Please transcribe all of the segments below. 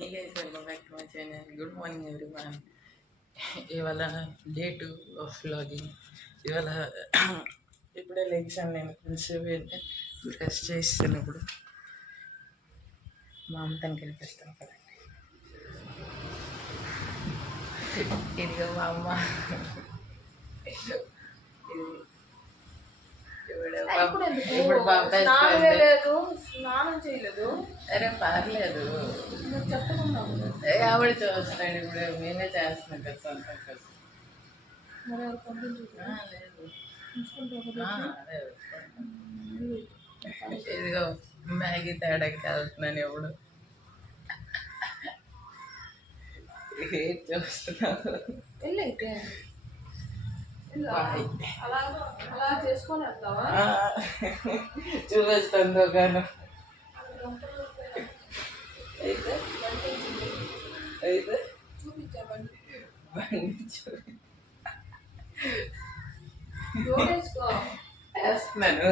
Hey guys, welcome back to my channel. Good morning everyone. ఇవాళ day 2 of vlogging. ఇవాళ ఇప్పుడే లేచాను నేను. కొంచెంసేపు రెస్ట్ చేస్తాను. ఇప్పుడు మా అమ్మ తనకి వెళ్ళిపిస్తాను కదండి. ఇదిగో మా అమ్మ. ఇప్పుడు బాబాయ్ స్నానం చేయలేదు. అరే పర్లేదు, ఆవిడ చూస్తున్నాడు. ఇప్పుడు నేనే చేస్తున్నాను కదా సొంతం కదా. ఇదిగో మ్యాగీ తేడాకి వెళ్తున్నాను. ఎప్పుడు ఏం చూస్తున్నావు? చూపిస్తాను దుకాణం అయితే అయితే వేస్తున్నాను.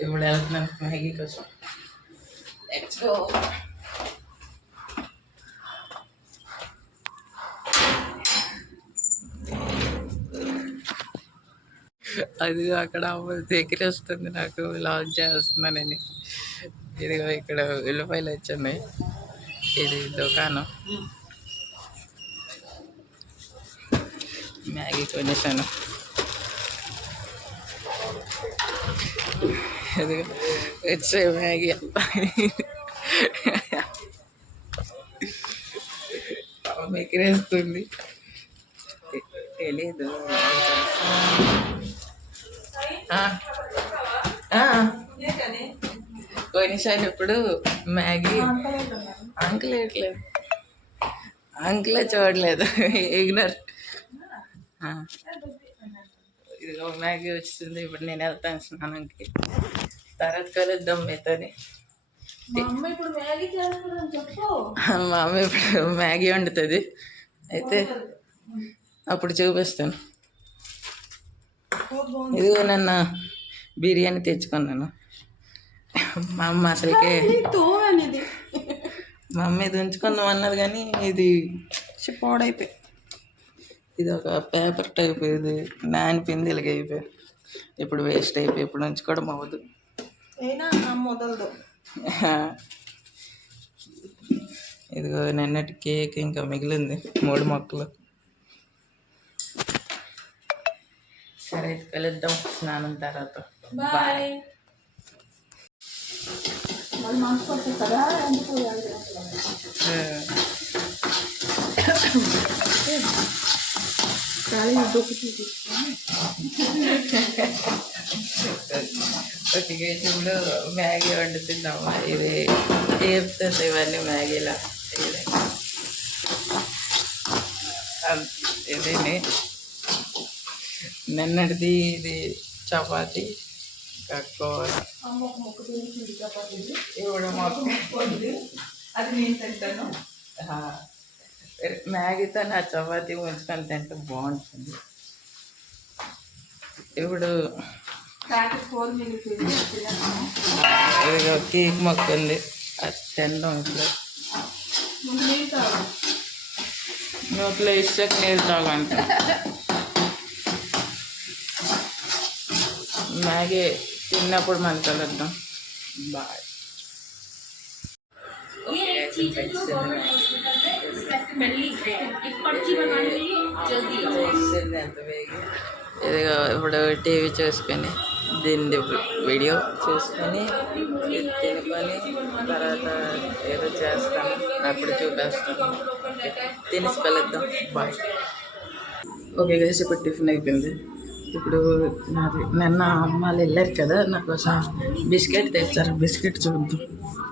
ఇప్పుడు వెళ్తున్నాను మ్యాగీ కోసం. Let's go. అది అక్కడ దగ్గర వస్తుంది నాకు లాంచ్ చేస్తున్నానని. ఇదిగో ఇక్కడ ఉల్లిపాయలు వచ్చింది. ఇది దుకాణం. మ్యాగీ కొనేసాను. ఇదిగో వచ్చే మ్యాగీ ఎగిరేస్తుంది. తెలీదు. కొనిసాను ఇప్పుడు మ్యాగీ. అంకుల్ వేయట్లేదు, అంకులే చూడలేదు, ఇగ్నోర్. ఇదిగో మ్యాగీ వచ్చింది. ఇప్పుడు నేను వెళ్తాను స్నానంకి. తర్వాత కలుద్దాం మీతోని. మా అమ్మ ఇప్పుడు మ్యాగీ వండుతుంది. అయితే అప్పుడు చూపిస్తాను. ఇదిగో నన్న బిర్యానీ తెచ్చుకున్నాను. మా అమ్మ అసలుకే మా అమ్మ ఇది ఉంచుకుందాం అన్నది, కానీ ఇది పాడైపోయి. ఇది ఒక పేపర్ టైప్. ఇది నానిపింది, ఇలాగ అయిపోయి ఇప్పుడు వేస్ట్ అయిపోయి. ఇప్పుడు ఉంచుకోవడం అవ్వదు. ఇదిగో నిన్నటి కేక్ ఇంకా మిగిలింది 3 మొక్కలు. సరే అయితే కలుద్దాం స్నానం తర్వాత. బాయ్. ఇప్పుడు మ్యాగీ వండుతుందమ్మా. ఇది ఏపుతుంది ఇవన్నీ మ్యాగీలా. ఇది నిన్నటిది. ఇది చపాతి కూర. ఇప్పుడు మ్యాగీతో నా చపాతి ఉంచుకొని తింటే బాగుంటుంది. ఇప్పుడు కేక్ మొక్క ఉంది, అది తినడం. ఇప్పుడు నోట్లో ఇచ్చాక నీళ్ళు తాగంట. మ్యాగీ తిన్నప్పుడు మనం కలుద్దాం. బాయ్. ఇదిగో ఇప్పుడు టీవీ చూసుకొని దీన్ని వీడియో చూసుకొని తినుకొని తర్వాత ఏదో చేస్తాను. అప్పుడు చూపిస్తాను. తినేసి కలుద్దాం. బాయ్. ఓకే గైస్, ఇప్పుడు టిఫిన్ అయిపోయింది. ఇప్పుడు నాది నిన్న అమ్మాళ్ళు వెళ్ళారు కదా, నా కోసం బిస్కెట్ తెచ్చారు. బిస్కెట్ చూద్దాం.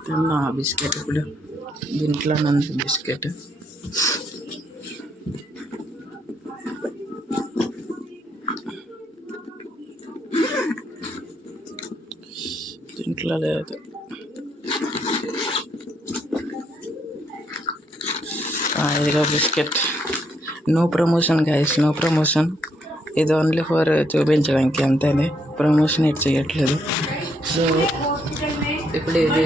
తిన్నా బిస్కెట్. ఇప్పుడు దీంట్లో నంది బిస్కెట్. దీంట్లో లేదు. ఇదిగో biscuit. No promotion guys, no promotion. ఇది ఓన్లీ ఫర్ చూపించడానికి అంతేనే. ప్రమోషన్ ఎట్ చేయట్లేదు. సో ఇప్పుడు ఇది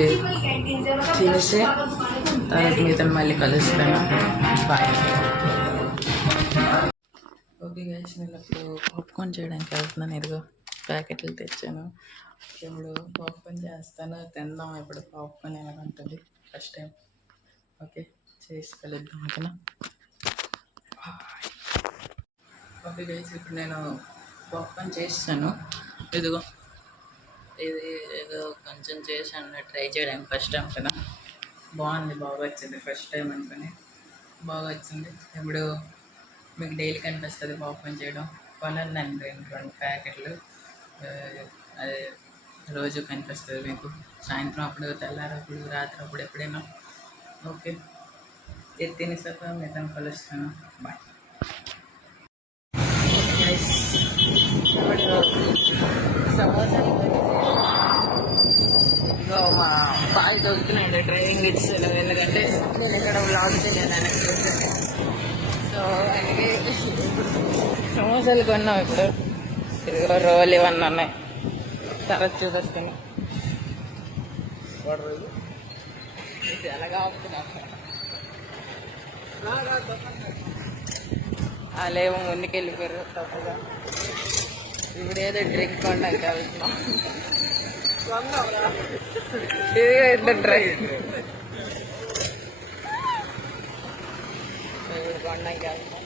తినేసి తర్వాత మీతో మళ్ళీ కలుస్తాను. బాయ్. ఓకే గైస్, నేను ఇప్పుడు పాప్కార్న్ చేయడానికి వెళ్తున్నాను. ఇదిగో ప్యాకెట్లు తెచ్చాను. ఇప్పుడు పాప్కార్న్ చేస్తాను, తిందాం. ఇప్పుడు పాప్కార్న్ ఎలా ఉంటుంది ఫస్ట్ టైం. ఓకే, చేసి కలుద్దాం. ఓకేనా? ఓకే గైస్, ఇప్పుడు నేను పాప్కార్న్ చేస్తాను. ఇదిగో ఇది ఏదో కొంచెం చేశాను ట్రై చేయడానికి, ఫస్ట్ టైం కదా. బాగుంది, బాగా వచ్చింది. ఫస్ట్ టైం అనుకుని బాగా వచ్చింది. ఇప్పుడు మీకు డైలీ కనిపిస్తుంది పాప్కార్న్ చేయడం. కొనండి అండి 2 ప్యాకెట్లు. అది రోజు కనిపిస్తుంది మీకు, సాయంత్రం అప్పుడు, తెల్లారప్పుడు, రాత్రి అప్పుడు, ఎప్పుడైనా. ఓకే, ఇది తినేసాక మీతో కలుస్తాను. బాయ్. ఇదిగో మా పాలు దొరుకుతున్నాయండి, ట్రైనింగ్ ఇచ్చాను. ఎందుకంటే నేను ఇక్కడ వ్లాగ్ చేయలేను. సో అందుకే సమోసాలు కొన్నాం. ఇప్పుడు ఇదిగో రోలు ఇవన్నీ ఉన్నాయి. తర్వాత చూసేస్తాను. ఎలాగా వాళ్ళేమో ముందుకెళ్ళిపోయారు తప్పుగా. ఇప్పుడు ఏదో డ్రింక్ కొనడానికి వెళ్తున్నాం. ఇది డ్రింక్ ఇప్పుడు కొనడానికి వెళ్తున్నాం.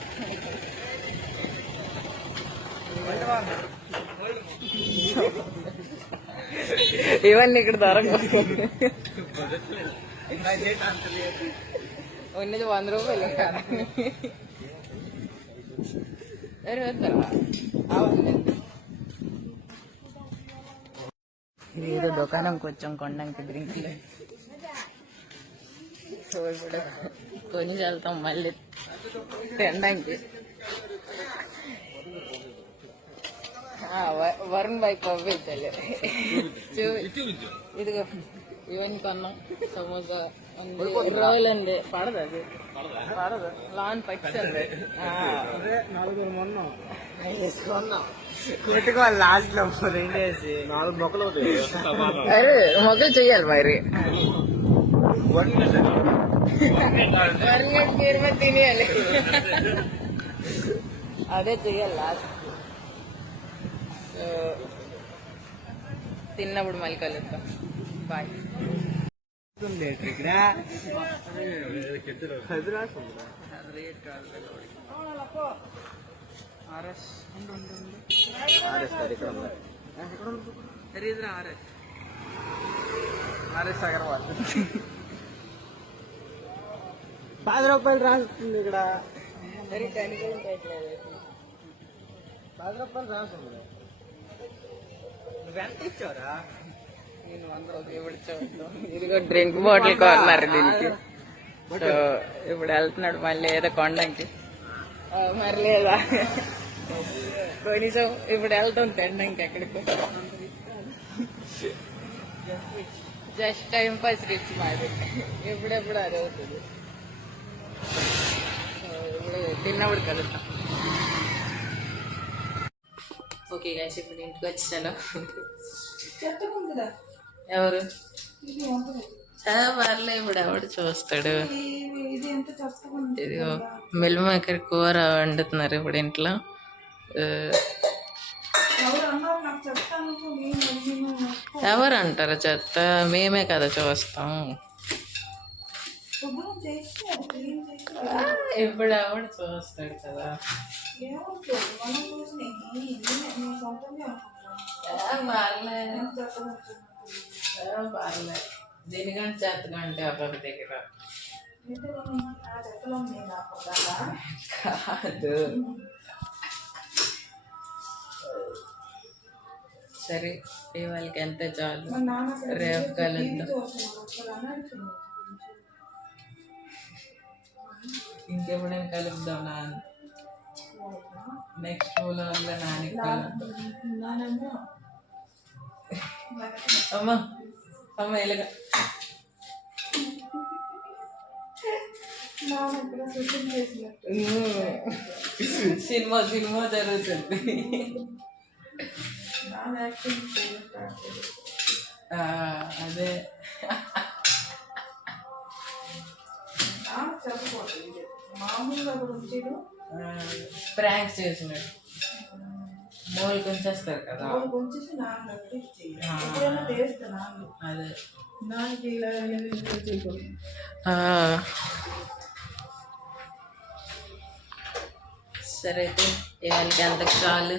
ఇవన్నీ ఇక్కడ దొరకదు. ఉన్నది 100 రూపాయలు. ఏదో దుకాణంకి వచ్చాం కొనడానికి డ్రింక్లు. సో ఇప్పుడు కొని వెళ్తాం మళ్ళీ తినడానికి. వరుణ్ బైక్ పంపించాలి. ఇదిగో ఇవన్నీ కొన్నాం. సమోసా రోయల్ అండి. పడదు, అది పడదు. లాన్ పచ్చింది. లాస్ట్ లో 4 మొక్కలు. అరే మొక్కలు చెయ్యాలి మరి. తినేయాలి, అదే చెయ్యాలి లాస్ట్. తిన్నప్పుడు మళ్ళీ కలుద్దాం. బాయ్. ఆర్ఎస్ అగర్వాల్ 10 రూపాయలు రాస్తుంది ఇక్కడ. 10 రూపాయలు రాస్తుంది. నువ్వెంత ఇచ్చావురా? నేను 100 రూపాయలు ఇచ్చాను. ఇదిగో డ్రింక్ బాటిల్ కొన్నారు దీనికి. సో ఇప్పుడు వెళ్తున్నాడు మళ్ళీ ఏదో కొనడానికి. మరి లేదా కనీసం ఇప్పుడు వెళ్తాం తినడానికి. ఎక్కడికి జస్ట్ టైం పాస్ రిచ్ మాది. ఎప్పుడెప్పుడు అది అవుతుంది. ఇప్పుడు తిన్నప్పుడు కలుద్దాం. ఓకే గైస్, ఇప్పుడు ఇంటికి వచ్చాను. ఎవరు పర్లే, ఇప్పుడు ఎవడు చూస్తాడు. ఇదిగో మిల్ మేకర్ కూర వండుతున్నారు ఇప్పుడు ఇంట్లో. ఎవరు అంటారు చెత్త? మేమే కదా చూస్తాం. ఇప్పుడు ఎవడు చూస్తాడు కదా. పర్లే, దీనికంటే చెత్తగా అంటే ఒక్కొక్క దగ్గర కాదు. సరే, వాళ్ళకి ఎంత చాలు. రేపు కలుద్దాం. ఇంకెప్పుడైనా కలుద్దాం. నెక్స్ట్ వ్లాగ్లో నానికి అమ్మా అమ్మ ఇలాగా సినిమా జరుగుతుంది. అదే ప్రాంక్స్ చేసినట్టు మోల్ కొంచేస్తారు కదా అదే సరే అయితే ఇవాళకి అంతకు చాలు.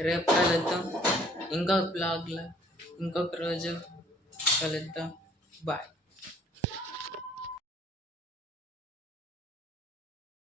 రేపు కలుద్దాం ఇంకొక బ్లాగ్లో, ఇంకొక రోజు కలుద్దాం. బాయ్.